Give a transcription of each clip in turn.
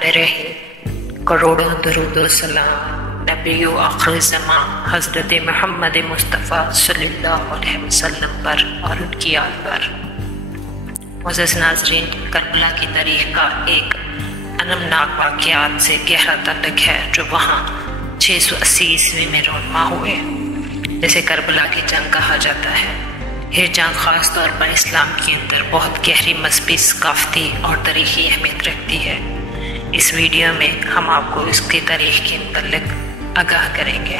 रहमानिर रहीम। करोड़ों दुरूद व सलाम नबी व आखिर ज़मां हज़रत मोहम्मद मुस्तफ़ा सल्लल्लाहु अलैहि वसल्लम पर और उनकी आल पर। मुअज़्ज़ज़ नाज़रीन, करबला की तारीख़ का एक अलमनाक वाक़यात से गहरा ताल्लुक़ है जो वहाँ 680 ईस्वी में रोनमा हुए, जिसे करबला की जंग कहा जाता है। यह जंग ख़ास तौर पर इस्लाम के अंदर बहुत गहरी मज़हबी, सक़ाफ़ती और तारीख़ी अहमियत रखती है। इस वीडियो में हम आपको इसकी तारीख़ के मुतल्लिक़ आगाह करेंगे।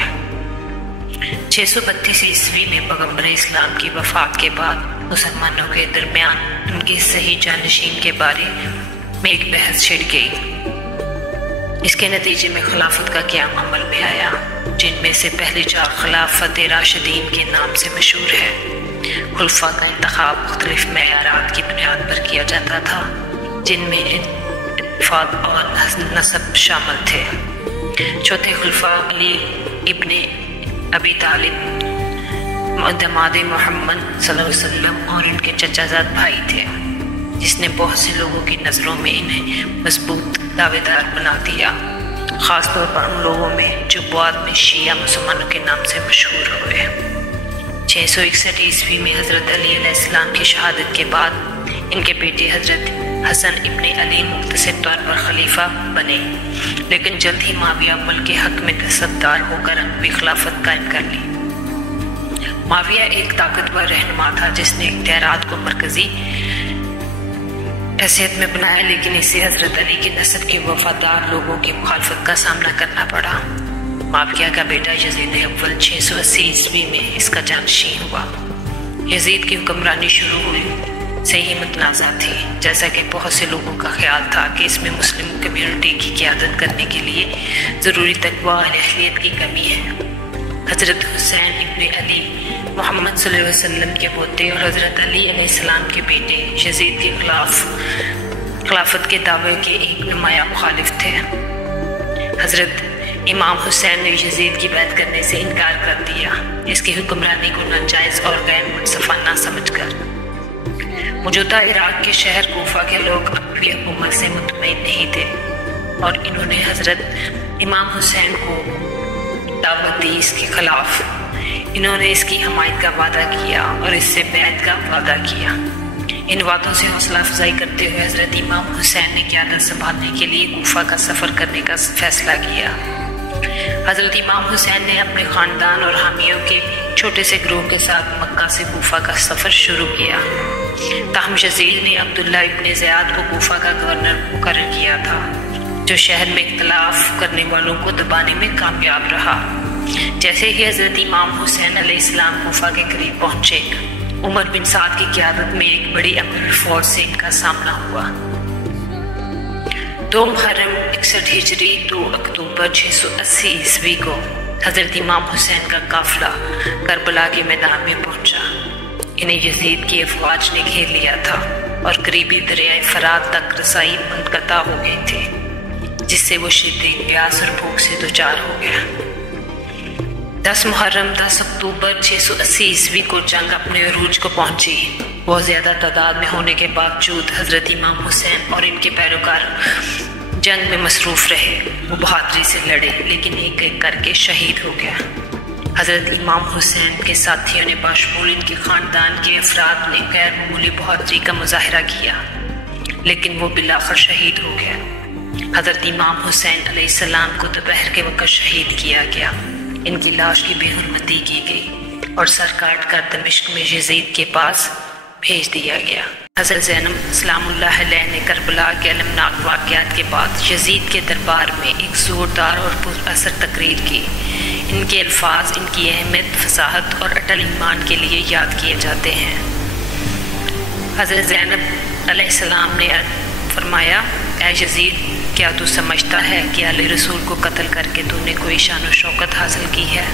632 ईस्वी में पैगम्बर इस्लाम की वफ़ात के बाद मुसलमानों के दरमियान उनकी सही जानशीन के बारे में एक बहस छिड़ गई। इसके नतीजे में खिलाफत का क़याम अमल में आया, जिनमें से पहले 4 खिलाफत राशिदीन के नाम से मशहूर है। खुलफा का इंतखाब मुख्तलिफ मेयारात की बुनियाद पर किया जाता था, जिनमें इत्तिफ़ाक़ और नसब शामिल थे। चौथे खुलफा अली इब्ने अबी तालिब दमाद मोहम्मद सल्लल्लाहु अलैहि वसल्लम और इनके चचाजाद भाई थे, जिसने बहुत से लोगों की नज़रों में इन्हें मजबूत दावेदार बना दिया, ख़ासतौर पर उन लोगों में जो बाद में शिया मुसलमानों के नाम से मशहूर हुए। 661 ईस्वी में हज़रत अली अलैहिस्सलाम की शहादत के बाद इनके बेटे हज़रत हसन इब्ने अली मुख्तसर तौर पर खलीफा बने, लेकिन जल्द ही मुआविया मुल्क के हक में तसद्दार होकर अपनी खिलाफत कायम कर ली। मुआविया एक ताकतवर रहनुमा था जिसने इख्तियारात को मरकजी हैसियत में बनाया, लेकिन इसे हज़रत अली के नस्ब के वफादार लोगों की मुखालफत का सामना करना पड़ा। मुआविया का बेटा यजीद अव्वल 680 ईस्वी में इसका जानशीन हुआ। यजीद की हुक्मरानी शुरू हुई से ही मुतनाज़ा थी, जैसा कि बहुत से लोगों का ख्याल था कि इसमें मुस्लिम कम्यूनिटी की क़यादत करने के लिए ज़रूरी तक़वा और अहलियत की कमी है। हज़रत हुसैन इब्ने अली मोहम्मद सल्लल्लाहु अलैहि वसल्लम के पोते और हज़रत अली अलैहिस्सलाम के बेटे यजीद के खिलाफत के दावे के एक नुमाया मुखालिफ थे। हज़रत इमाम हुसैन ने यजीद की बैत करने से इनकार कर दिया, इसकी हुक्मरानी को नाजायज़ और गैर मुनसफाना समझकर। मौजूदा इराक के शहर कोफा के लोग अपनी हुकूमत से मुतमईन नहीं थे और इन्होंने हज़रत इमाम हुसैन को दावत दी इसके खिलाफ। इन्होंने इसकी हमायत का वादा किया और इससे बैत का वादा किया। इन वादों से हौसला अफजाई करते हुए हज़रत इमाम हुसैन ने क़यादत संभालने के लिए कोफा का सफ़र करने का फैसला किया। हज़रत इमाम हुसैन ने अपने ख़ानदान और हामियों के छोटे से ग्रोह के साथ मक्का से कोफा का सफ़र शुरू किया। ताहम यजीद ने अब्दुल्ला इब्ने ज़ियाद को कोफा का गवर्नर मुकर्रर किया था, जो शहर में इख्तिलाफ करने वालों को दबाने में कामयाब रहा। जैसे ही हज़रत इमाम हुसैन अलैहिस्सलाम कोफा के करीब पहुँचे, उमर बिन साद की क़यादत में एक बड़ी अमीर फौज से इनका सामना हुआ। 2 मुहर्रम 61 हिजरी 2 अक्टूबर 680 ईस्वी को हज़रत इमाम हुसैन का काफिला करबला के मैदान में पहुंचा। इन्हें यजीद की अफवाज ने घेर लिया था और करीबी दरियाए फरात तक रसाई मुनक़ता हो गए थे, जिससे वो शिद्दत प्यास और भूख से दोचार हो गया। 10 मुहर्रम 10 अक्टूबर 680 ईस्वी को जंग अपने अरूज को पहुंची। बहुत ज़्यादा तादाद में होने के बावजूद हज़रत इमाम हुसैन और इनके पैरोकार जंग में मसरूफ़ रहे। वो बहादुरी से लड़े, लेकिन एक एक करके शहीद हो गया। हज़रत इमाम हुसैन के साथियों ने बाशमूल इनके ख़ानदान के अफराद ने गैर मामूली बहादुरी का मुजाहरा किया, लेकिन वो बिलाखिर शहीद हो गया। हज़रत इमाम हुसैन अलैहिस्सलाम को दोपहर के वक़्त शहीद किया गया। इनकी लाश की बेहुरमती की गई और सर काट कर दमिश्क में यजीद के पास भेज दिया गया। हज़रत ज़ैनब सलामुल्लाह अलैह ने करबला के अलमनाक वाक़यात के बाद यजीद के दरबार में एक ज़ोरदार और पुरअसर तकरीर की। इनके अल्फाज इनकी अहमियत, फसाहत और अटल ईमान के लिए याद किए जाते हैं। हज़रत ज़ैनब अलैहिस्सलाम ने फरमाया, ऐ यजीद, क्या तू समझता है कि अली रसूल को कत्ल करके तूने कोई शान और शौकत हासिल की है?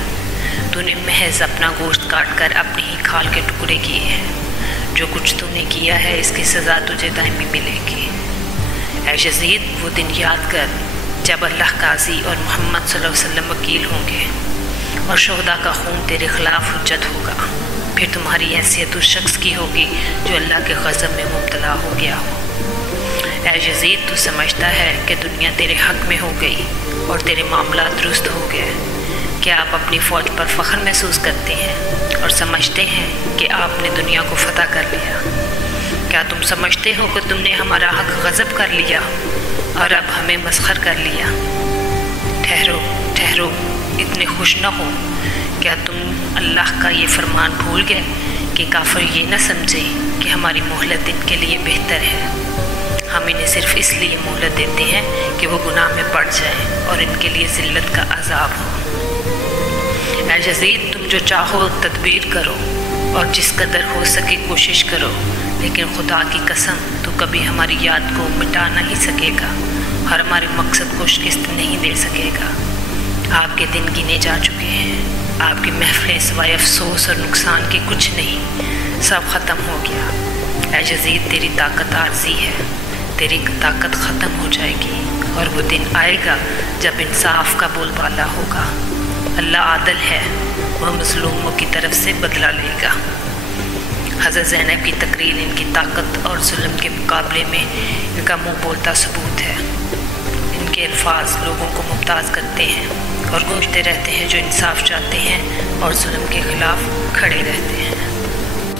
तूने महज अपना गोश्त काट कर अपनी ही खाल के टुकड़े किए हैं। जो कुछ तूने किया है इसकी सज़ा तुझे दायमी मिलेगी। ऐ यजीद, वो दिन याद कर जब अल्लाह काजी और मोहम्मद सल्लल्लाहु अलैहि वसल्लम वकील होंगे और शोहदा का खून तेरे खिलाफ हुज्जत होगा। फिर तुम्हारी हैसियत उस शख्स की होगी जो अल्लाह के ग़ज़ब में मुब्तला हो गया हो। اے یزید، تو سمجھتا ہے کہ دنیا تیرے حق میں ہو گئی اور تیرے معاملات درست ہو گئے۔ کیا آپ اپنی فوج پر فخر محسوس کرتے ہیں اور سمجھتے ہیں کہ آپ نے دنیا کو فتح کر لیا؟ کیا تم سمجھتے ہو کہ تم نے ہمارا حق غصب کر لیا اور اب ہمیں مسخر کر لیا؟ ٹھہرو ٹھہرو، اتنے خوش نہ ہو۔ کیا تم اللہ کا یہ فرمان بھول گئے کہ کافر یہ نہ سمجھے کہ ہماری مہلت ان کے لیے بہتر ہے؟ ہم انہیں صرف اس لیے مہلت دیتے ہیں کہ وہ گناہ میں پڑ جائیں اور ان کے لیے ذلت کا عذاب ہو۔ اے یزید، تم جو چاہو تدبیر کرو اور جس قدر ہو سکے کوشش کرو، لیکن خدا کی قسم تو کبھی ہماری یاد کو مٹا نہیں سکے گا اور ہمارے مقصد کو شکست نہیں دے سکے گا۔ آپ کے دن گنے جا چکے ہیں، آپ کی محفلیں سوائے افسوس اور نقصان کے کچھ نہیں، سب ختم ہو گیا۔ اے یزید، تیری طاقت عارضی ہے، تیری طاقت ختم ہو جائے گی اور وہ دن آئے گا جب انصاف کا بول بالا ہوگا۔ اللہ عادل ہے، وہ مظلوموں کی طرف سے بدلہ لے گا۔ حضرت زینب کی تقریر ان کی طاقت اور ظلم کے مقابلے میں ان کا منہ بولتا ثبوت ہے۔ ان کے الفاظ لوگوں کو ممتاز کرتے ہیں اور گونجتے رہتے ہیں جو انصاف چاہتے ہیں اور ظلم کے خلاف کھڑے رہتے ہیں۔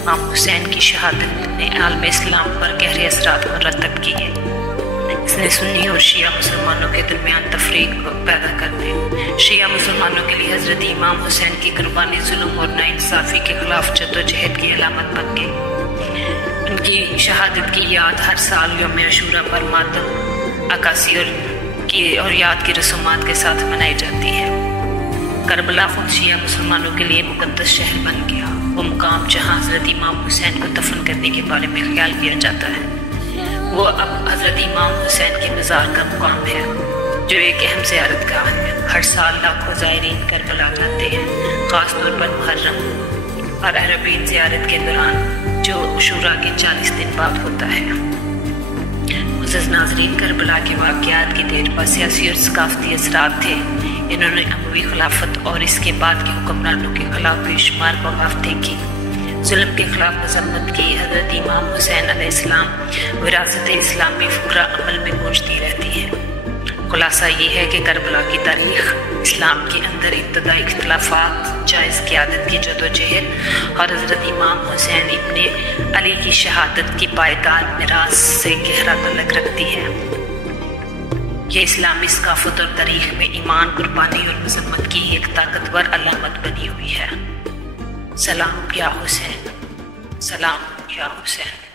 امام حسین کی شہادت نے عالم اسلام پر گہرے اثرات مرتب کیے۔ اس نے سنی اور شیعہ مسلمانوں کے درمیان تفریق پیدا کر دی۔ شیعہ مسلمانوں کے لیے حضرت امام حسین کی قربانی ظلم اور ناانصافی کے خلاف جدوجہد کی علامت بن گئی۔ ان کی شہادت کی یاد ہر سال یوم عاشوراء پر ماتم، عکاسی اور یاد کی رسومات کے ساتھ منائی جاتی ہے۔ کربلا خود شیعہ مسلمانوں کے لیے مقدس شہر بن گیا، وہ مقام جہاں حضرت امام حسین کو دفن کرنے کے بارے میں خیال کیا جاتا ہے۔ وہ اب حضرت امام حسین کے مزار کا مقام ہے، جو ایک اہم زیارت گاہ ہے۔ ہر سال لاکھوں زائرین کربلا جاتے ہیں، خاص طور پر محرم اور عربین زیارت کے دوران، جو عاشوراء کے 40 دن بعد ہوتا ہے۔ معزز ناظرین، کربلا کے واقعات کی دیر پا سیاسی اور ثقافتی اثرات تھے۔ انہوں نے اموی خلافت اور اس کے بعد کے حکمرانوں کے خلاف بے شمار بغاوتیں کی، ظلم کے خلاف مذمت کی۔ حضرت امام حسین علیہ السلام وراثت اسلامی پورا عمل میں گونجتی رہتی ہے۔ خلاصہ یہ ہے کہ کربلا کی تاریخ اسلام کے اندر ابتدائی اختلافات، جائز قیادت کی جدوجہد اور حضرت امام حسین ابن علی کی شہادت کی پائیدار میراث سے گہرا تعلق رکھتی ہے۔ یہ اسلامی ثقافت اور تاریخ میں ایمان، قربانی اور مذمت کی ایک طاقتور علامت بنی ہوئی ہے۔ سلام یا حسین، سلام یا حسین۔